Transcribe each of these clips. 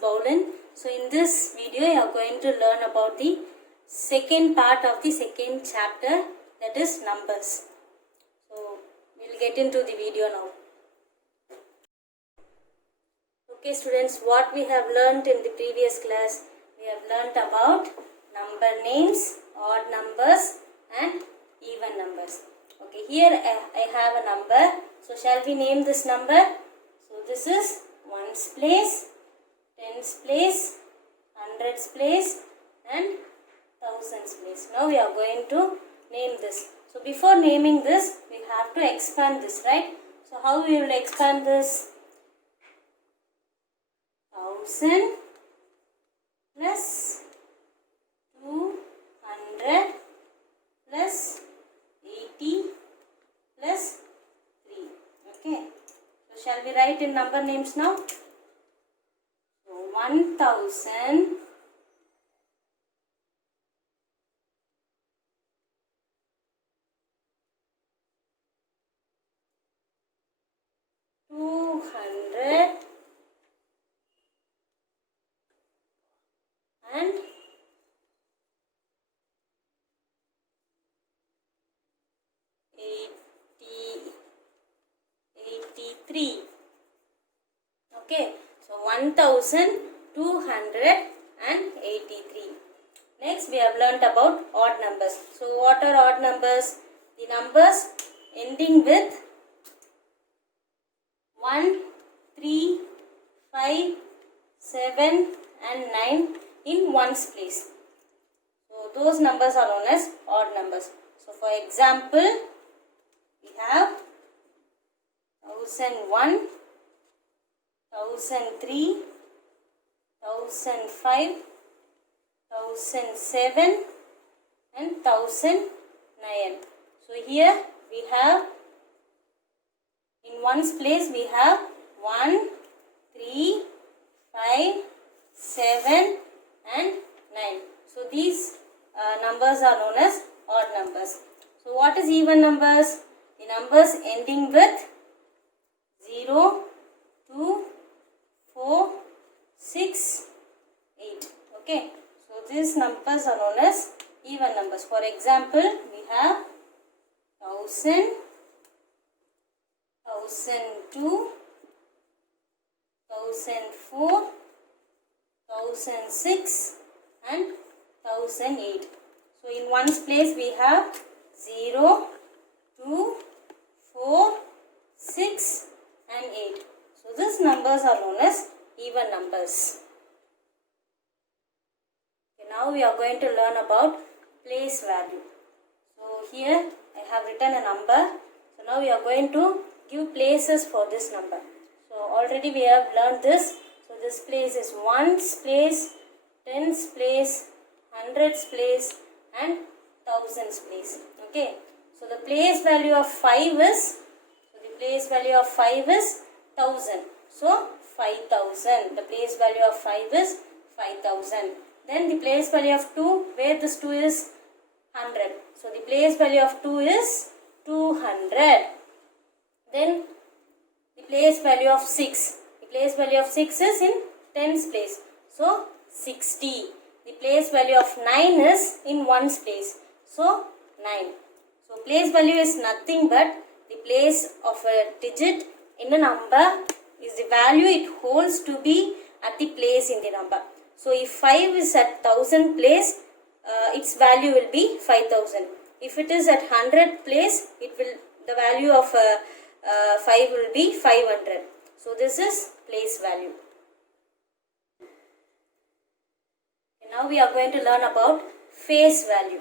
Bowlin. So in this video you are going to learn about the second part of the second chapter, that is numbers. So we will get into the video now. Okay students, what we have learnt in the previous class, we have learnt about number names, odd numbers and even numbers. Okay, here I have a number. So shall we name this number? So this is ones place, tens place, hundreds place and thousands place. Now we are going to name this. So before naming this, we have to expand this, right? So how we will expand this? 1000 plus 200 plus 80 plus 3. Okay. So shall we write in number names now? So 1000 200 and 83. Okay, so 1283. Next we have learnt about odd numbers. So what are odd numbers? The numbers ending with 1, 3, 5, 7 and 9 in ones place. So those numbers are known as odd numbers. So for example, we have 1001, 1003, 1005, 1007 and 1009. So here we have in ones place we have 1, 3, 5, 7 and 9. So these numbers are known as odd numbers. So what is even numbers? The numbers ending with 0, 2, 4, 6, 8. Okay. So these numbers are known as even numbers. For example, we have 1000, 1002, 1004, 1006 and 1008. So in ones place we have 0, 2, 4, 6 and 8. So these numbers are known as even numbers. Okay, now we are going to learn about place value. So here I have written a number. So now we are going to give places for this number. So already we have learned this. So this place is ones place, tens place, hundreds place and thousands place. Okay. So the place value of 5 is 1000. So 5000. The place value of 5 is 5000. Then the place value of 2, where this 2 is 100. So the place value of 2 is 200. Then the place value of 6. The place value of 6 is in tens place. So 60. The place value of 9 is in ones place. So 9. So place value is nothing but the place of a digit in a number is the value it holds to be at the place in the number. So if 5 is at 1000 place, its value will be 5000. If it is at 100 place, the value of 5 will be 500. So this is place value. And now we are going to learn about face value.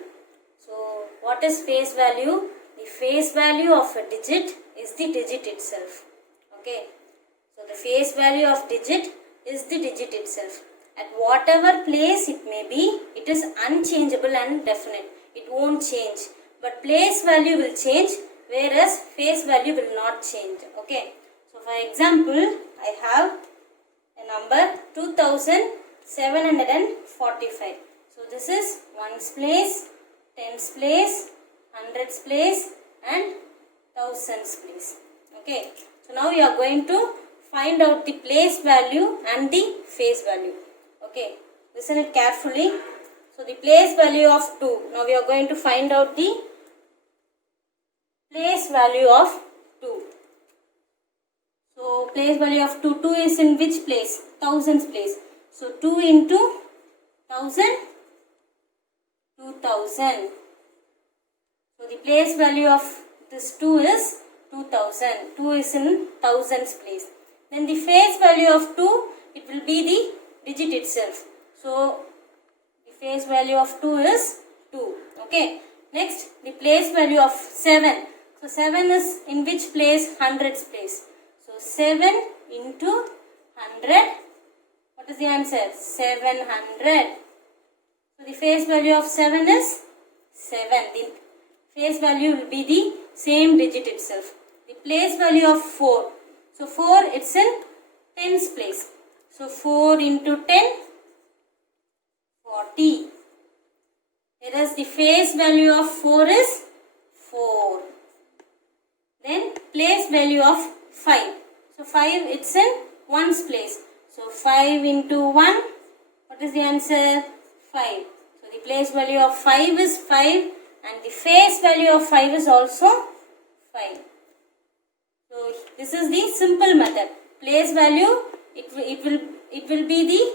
So what is face value? The face value of a digit is the digit itself. Okay. So the face value of digit is the digit itself. At whatever place it may be, it is unchangeable and definite. It won't change. But place value will change, whereas face value will not change. Okay. So for example, I have a number 2745. So this is ones place, tens place, hundreds place and thousands place. Okay. So now we are going to find out the place value and the face value. Okay, listen it carefully. So the place value of 2. Now we are going to find out the place value of 2. So place value of 2. 2 is in which place? Thousands place. So 2 into 1000, 2000. So the place value of this 2 is 2000. 2 is in thousands place. Then the face value of 2, it will be the digit itself. So the face value of 2 is 2. Okay. Next, the place value of 7. So 7 is in which place? Hundreds place. So 7 into 100. What is the answer? 700. So the face value of 7 is 7. The face value will be the same digit itself. The place value of 4. So 4, it's in tens place. So 4 into 10, 40. Whereas the face value of 4 is 4. Then place value of 5. So 5, it's in ones place. So 5 into 1, what is the answer? 5. So the place value of 5 is 5 and the face value of 5 is also 5. So this is the simple method. Place value, it will be the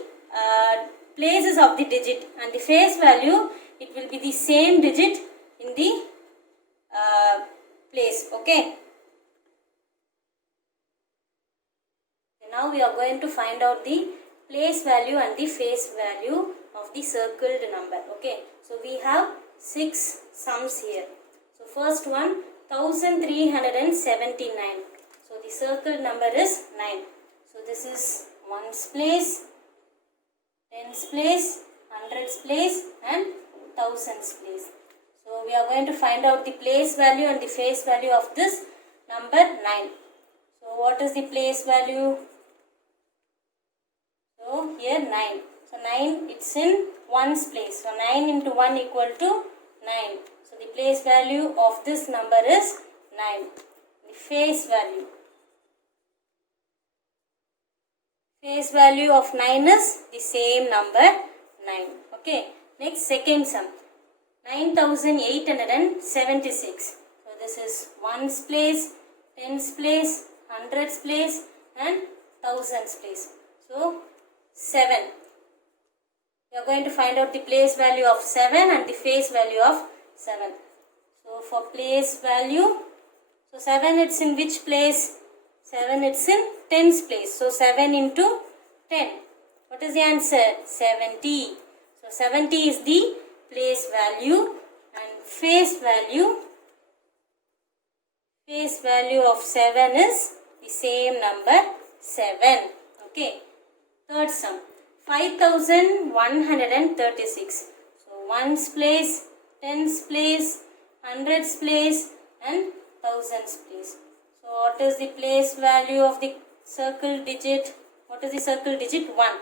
places of the digit, and the face value, it will be the same digit in the place. Okay. Now we are going to find out the place value and the face value of the circled number. Okay. So we have 6 sums here. So first one, 1379. So the circled number is 9. So this is ones place, tens place, hundreds place and thousands place. So we are going to find out the place value and the face value of this number 9. So what is the place value? So here 9. So 9, it's in ones place. So 9 into 1 equal to 9. So the place value of this number is 9. The face value. Face value of 9 is the same number 9. Okay. Next, second sum. 9876. So this is ones place, tens place, hundreds place and thousands place. So 7. We are going to find out the place value of 7 and the face value of 7. So for place value, so 7, it's in which place? 7, it's in tens place. So 7 into 10. What is the answer? 70. So 70 is the place value and face value of 7 is the same number 7. Okay. Third sum. 5136. So ones place, tens place, hundreds place and thousands place. So what is the place value of the circle digit? What is the circle digit? 1.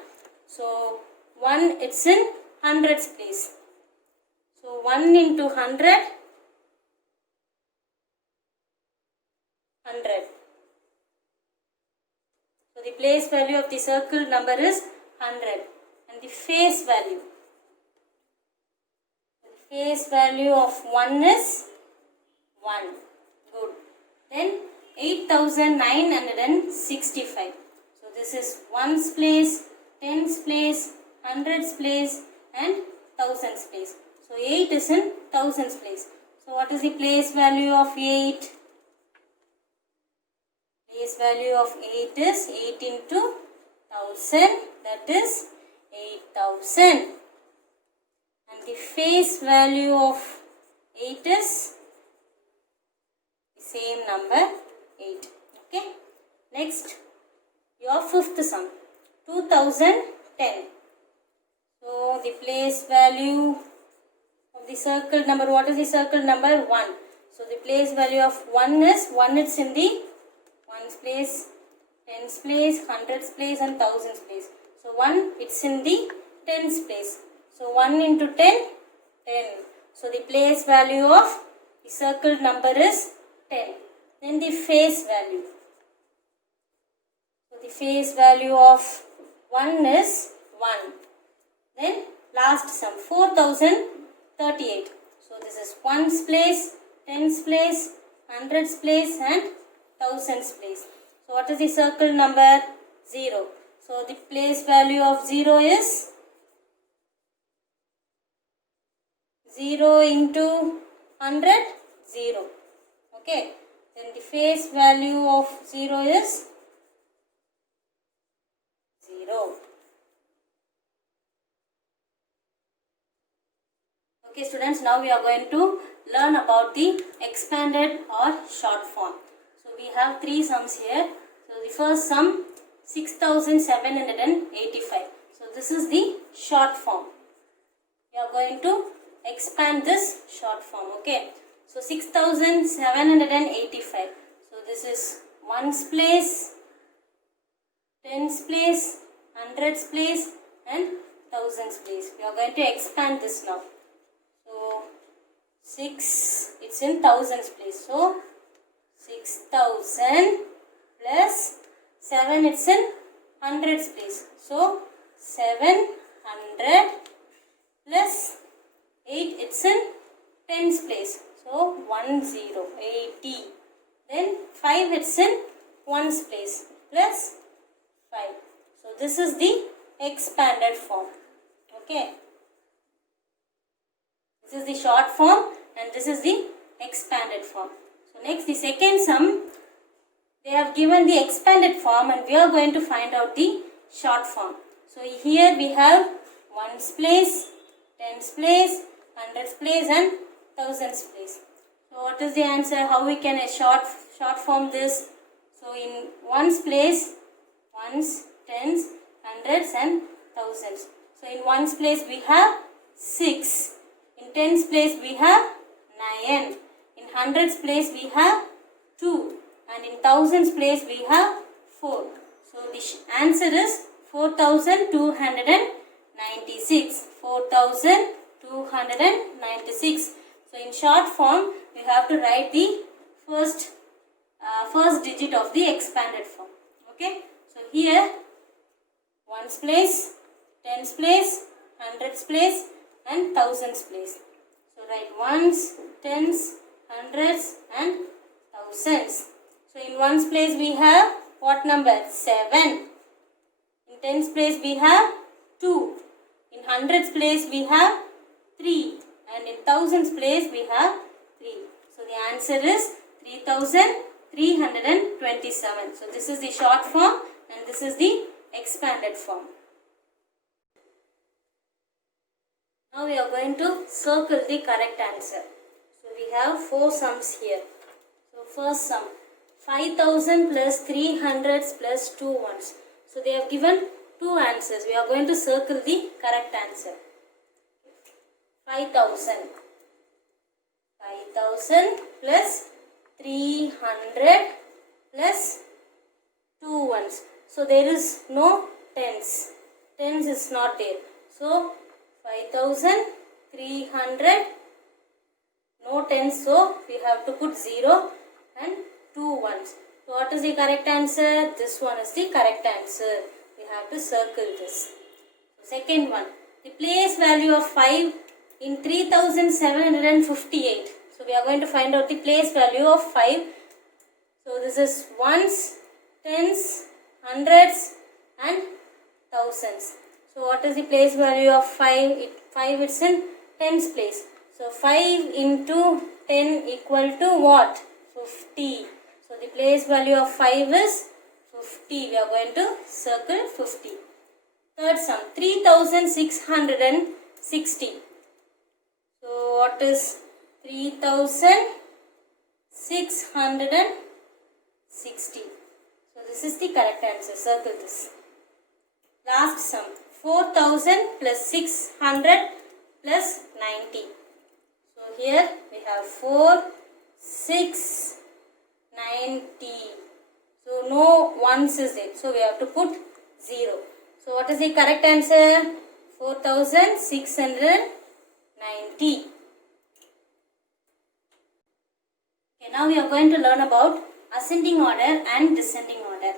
So 1, it's in hundreds place. So 1 into 100, 100. So the place value of the circle number is 100 and the face value. The face value of 1 is 1. Good. Then 8965. So this is ones place, tens place, hundreds place and thousands place. So 8 is in thousands place. So what is the place value of 8? Place value of 8 is 8 into 1000, that is 8000. And the face value of 8 is the same number 8. Okay. Next, your fifth sum, 2010. So the place value of the circle number, what is the circle number? 1. So the place value of 1 is, 1 it's in the ones place, tens place, hundreds place and thousands place. So 1, it's in the tens place. So 1 into 10, 10. So the place value of the circled number is 10. Then the face value. So the face value of 1 is 1. Then last sum 4038. So this is ones place, tens place, hundreds place and thousands place. So what is the circle number? 0. So the place value of 0 is 0 into 100, 0. Okay. Then the face value of 0 is 0. Okay students, now we are going to learn about the expanded or short form. So we have 3 sums here. So the first sum 6785. So this is the short form. We are going to expand this short form. Okay. So 6785. So this is ones place, tens place, hundreds place and thousands place. We are going to expand this now. So 6, it's in thousands place. So 6000 plus 7, it's in hundreds place. So 700 plus 8, it's in tens place. So 80. Then 5, it's in ones place plus 5. So this is the expanded form. Okay. This is the short form and this is the expanded form. So next, the second sum, they have given the expanded form and we are going to find out the short form. So here we have ones place, tens place, hundreds place and thousands place. So what is the answer? How we can short form this? So in ones place, ones, tens, hundreds and thousands. So in ones place we have 6. In tens place we have 9. In hundreds place we have 2. And in thousands place we have 4. So the answer is 4296. 4296. So in short form we have to write the first digit of the expanded form. Okay. So here ones place, tens place, hundreds place and thousands place. So write ones, tens, hundreds and thousands. So in ones place we have what number? 7. In tens place we have 2. In hundreds place we have 3. And in thousands place we have 3. So the answer is 3327. So this is the short form and this is the expanded form. Now we are going to circle the correct answer. So we have 4 sums here. So first sum 5000 plus 300s plus 2 ones. So they have given 2 answers. We are going to circle the correct answer. 5000 plus 300 plus 2 ones. So there is no tens. Tens is not there. So 5300, no tens, so we have to put 0 and 2 ones. So what is the correct answer? This one is the correct answer. We have to circle this. So second one, the place value of 5 in 3758. So we are going to find out the place value of 5. So this is ones, tens, hundreds and thousands. So what is the place value of 5? 5 it's in tens place. So 5 into 10 equal to what? 50. So the place value of 5 is 50. We are going to circle 50. Third sum 3660. So what is 3660? So this is the correct answer. Circle this. Last sum 4000 plus 600 plus 90. So here we have 4, 6, 90. So no ones is there. So we have to put 0. So what is the correct answer? 4690. Okay, now we are going to learn about ascending order and descending order.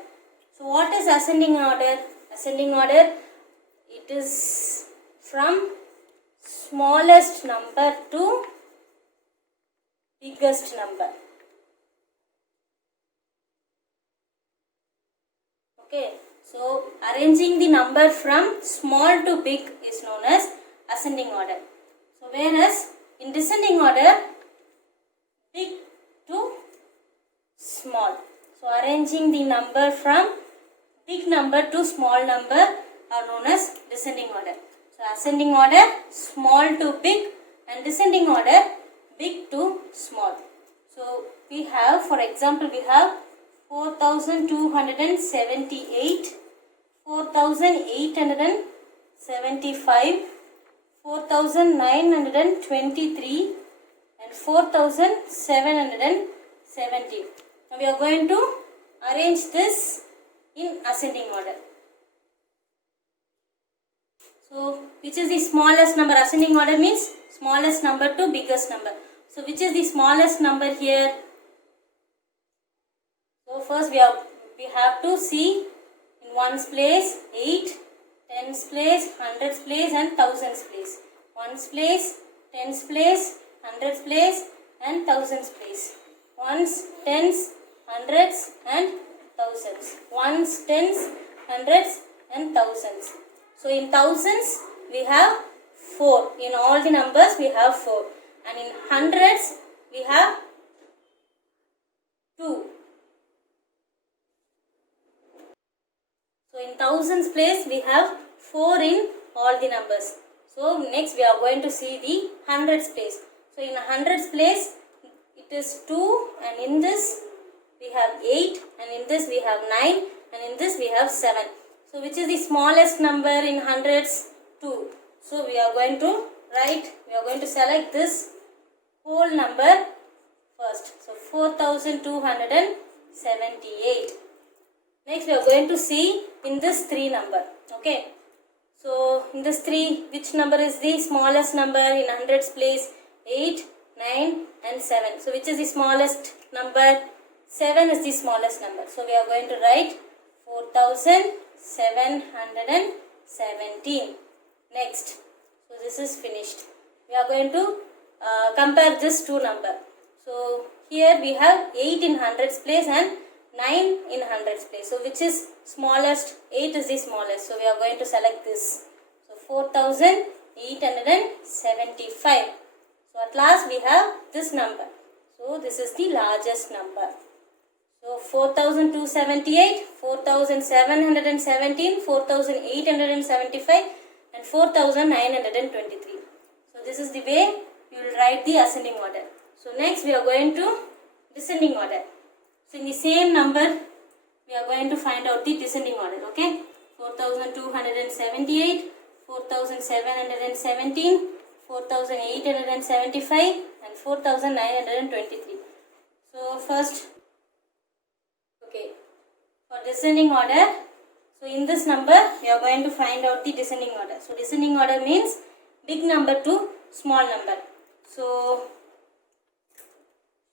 So what is ascending order? Ascending order, it is from smallest number to biggest number. Okay, so arranging the number from small to big is known as ascending order. So whereas in descending order, big to small. So arranging the number from big number to small number are known as descending order. So ascending order, small to big, and descending order, big to small. So we have, for example, we have 4,278, 4,875, 4,923 and 4,770. Now we are going to arrange this in ascending order. So which is the smallest number? Ascending order means smallest number to biggest number. So which is the smallest number here? So first we have to see in ones place, 8, tens place, hundreds place and thousands place. Ones place, tens place, hundreds place and thousands place. Ones, tens, hundreds and thousands. Ones, tens, hundreds and thousands. So in thousands we have 4. In all the numbers we have 4. And in hundreds we have 2. So in thousands place we have 4 in all the numbers. So next we are going to see the hundreds place. So in hundreds place it is 2, and in this we have 8, and in this we have 9, and in this we have 7. So which is the smallest number in hundreds? 2. So we are going to select this whole number first. So 4,278. Next we are going to see in this 3 number. Okay. So in this 3, which number is the smallest number in hundreds place? 8, 9 and 7. So which is the smallest number? 7 is the smallest number. So we are going to write 4,717. Next. So this is finished. We are going to compare this 2 number. So here we have 8 in hundreds place and 9 in hundreds place. So which is smallest? 8 is the smallest. So we are going to select this. So 4,875. So at last we have this number. So this is the largest number. So 4,278, 4,717, 4,875 and 4,923. So this is the way you will write the ascending order. So next we are going to descending order. So in the same number we are going to find out the descending order. Okay. 4,278, 4,717, 4,875 and 4,923. So first, okay, for descending order, so in this number we are going to find out the descending order. So descending order means big number to small number. So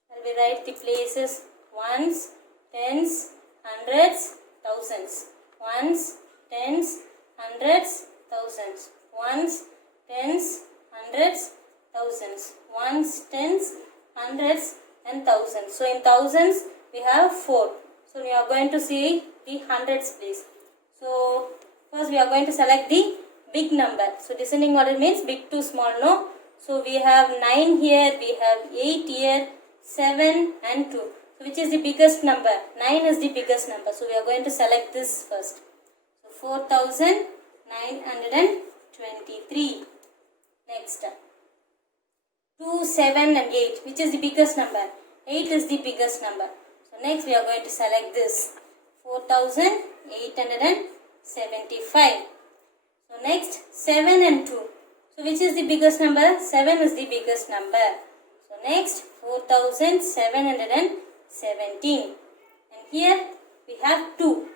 shall we write the places? Ones, tens, hundreds, thousands. Ones, tens, hundreds, thousands. Ones, tens, hundreds, thousands. Ones, tens, hundreds and thousands. So in thousands we have 4. So we are going to see the hundreds place. So first we are going to select the big number. So descending order means big to small, no? So we have 9 here, we have 8 here, 7 and 2. So which is the biggest number? 9 is the biggest number. So we are going to select this first. So 4,923. Next. 2, 7 and 8. Which is the biggest number? 8 is the biggest number. So next we are going to select this. 4,875. So next 7 and 2. So which is the biggest number? 7 is the biggest number. So next 4,717. And here we have 2.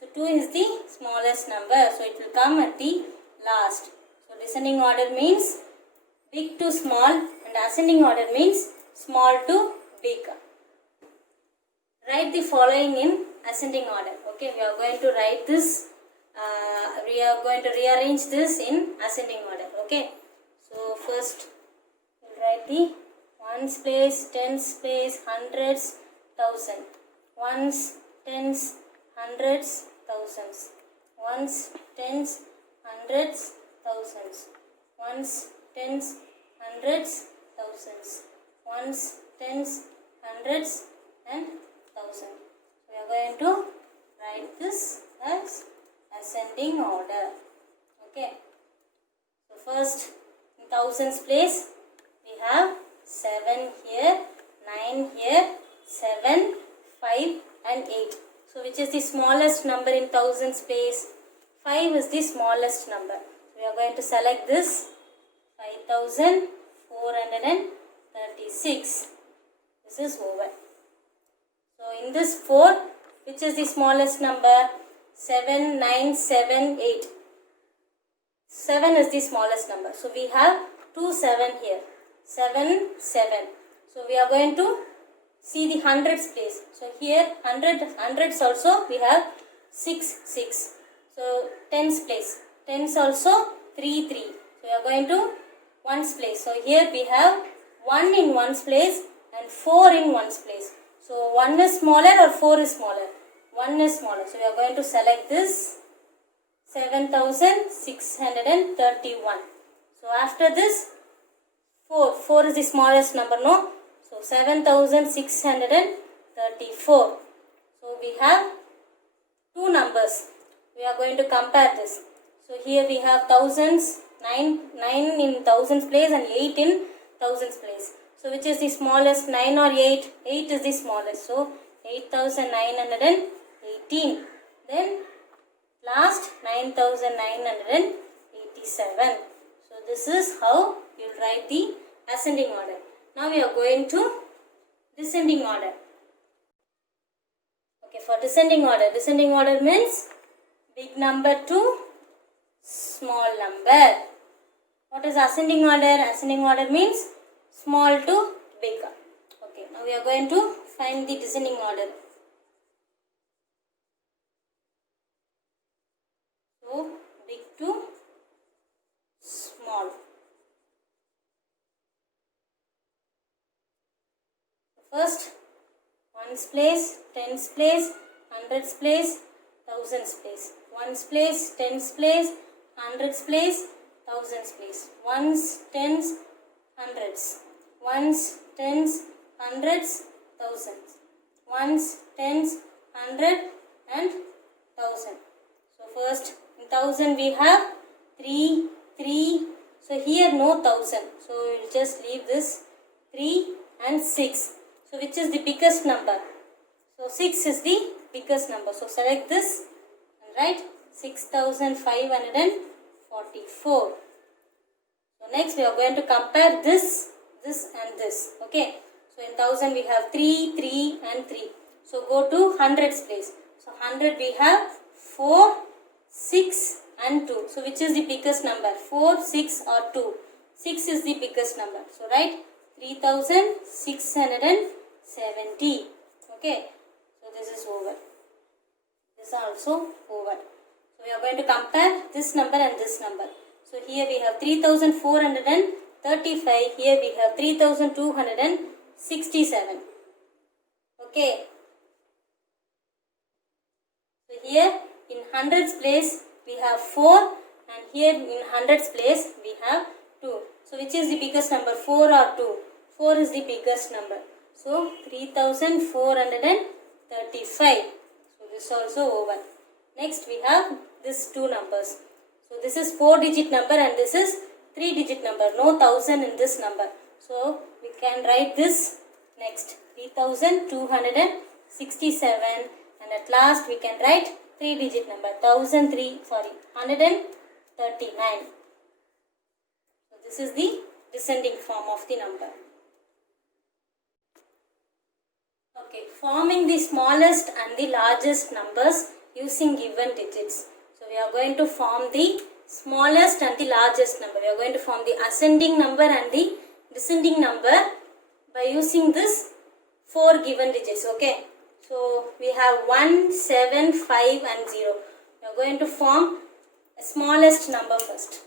So 2 is the smallest number. So it will come at the last. So descending order means big to small and ascending order means small to big. Write the following in ascending order. Okay, we are going to write this we are going to rearrange this in ascending order. Okay, so first we'll write the ones place, tens place, hundreds, thousand. Ones, tens, hundreds, thousands. Ones, tens, hundreds, thousands. Ones, tens, hundreds, thousands. Ones, tens, hundreds, and thousands. We are going to write this as ascending order. Okay. So first in thousands place we have 7 here, 9 here, 7, 5 and 8. So which is the smallest number in thousands place? 5 is the smallest number. We are going to select this 5436. This is over. So in this 4, which is the smallest number? 7, 9, 7, 8. 7 is the smallest number. So we have 2 7 here. 7, 7. So we are going to see the hundreds place. So here hundreds also we have 6, 6. So tens place. Tens also 3, 3. So we are going to ones place. So here we have 1 in ones place and 4 in ones place. So 1 is smaller or 4 is smaller? 1 is smaller. So we are going to select this 7631. So after this 4 is the smallest number, no? So 7634. So we have two numbers. We are going to compare this. So here we have thousands, 9 in thousands place and 8 in thousands place. So which is the smallest, 9 or 8? 8 is the smallest. So 8918. Then last 9987. So this is how you will write the ascending order. Now we are going to descending order. Okay, for descending order means big number to small number. What is ascending order? Ascending order means small to bigger. Okay, now we are going to find the descending order. So, big to small. First, ones place, tens place, hundreds place, thousands place. Ones place, tens place, hundreds place, thousands place. Ones, tens, hundreds. Ones, tens, hundreds, thousands. Ones, tens, hundred and thousand. So first in thousand we have 3, 3. So here no thousand. So we will just leave this 3 and 6. So which is the biggest number? So 6 is the biggest number. So select this and write 6544. So next we are going to compare this and this. Okay. So in thousand we have 3, 3 and 3. So go to hundreds place. So 100 we have 4, 6 and 2. So which is the biggest number? 4, 6 or 2? 6 is the biggest number. So write 3670. Okay. So this is over. This is also over. So we are going to compare this number and this number. So here we have 3435. Here we have 3267. Okay. So here in hundreds place we have 4 and here in hundreds place we have 2. So which is the biggest number? 4 or 2? 4 is the biggest number. So 3435. So this is also over. Next we have these two numbers. So this is 4-digit number and this is 3-digit number. No 1000 in this number. So we can write this next 3267 and at last we can write 3-digit number 139. So this is the descending form of the number. Okay, forming the smallest and the largest numbers using given digits. So we are going to form the smallest and the largest number. We are going to form the ascending number and the descending number by using this 4 given digits. Okay. So we have 1, 7, 5 and 0. We are are going to form the smallest number first.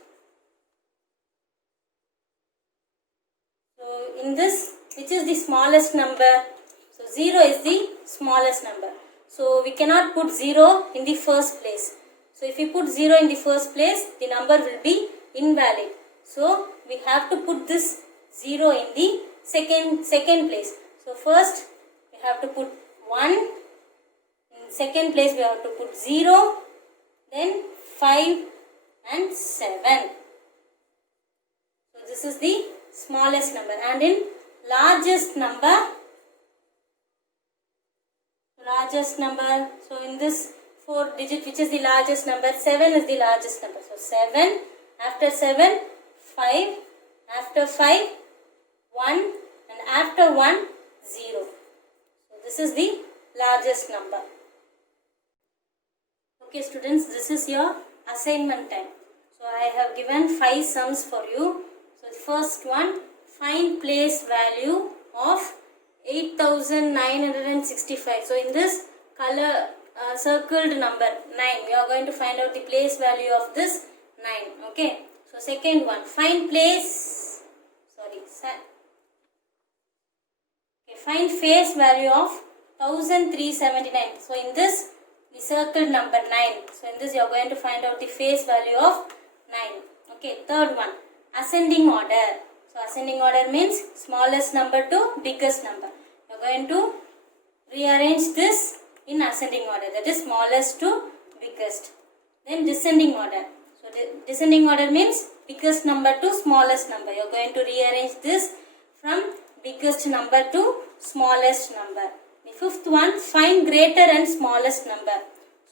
So in this, which is the smallest number? So 0 is the smallest number. So we cannot put 0 in the first place. So if you put 0 in the first place, the number will be invalid. So we have to put this 0 in the second place. So first we have to put 1. In second place we have to put 0. Then 5 and 7. So this is the smallest number. And in largest number, so in this 4 digit, which is the largest number? 7 is the largest number. So 7, after 7, 5, after 5, 1, and after 1, 0. So this is the largest number. Okay students, this is your assignment time. So I have given 5 sums for you. So the first one, find place value of 8965. So in this color circled number 9, we are going to find out the place value of this 9. Okay. So second one, find place, find face value of 1379. So in this, the circled number 9. So in this you are going to find out the face value of 9. Okay. Third one, ascending order. So ascending order means smallest number to biggest number. You are going to rearrange this in ascending order, that is smallest to biggest. Then descending order. So descending order means biggest number to smallest number. You are going to rearrange this from biggest number to smallest number. The fifth one, find greater and smallest number.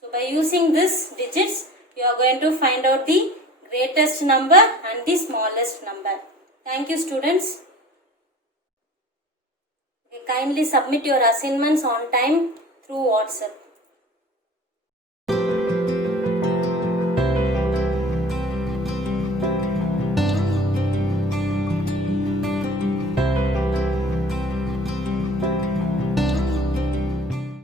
So by using this digits, you are going to find out the greatest number and the smallest number. Thank you students. Kindly submit your assignments on time through WhatsApp.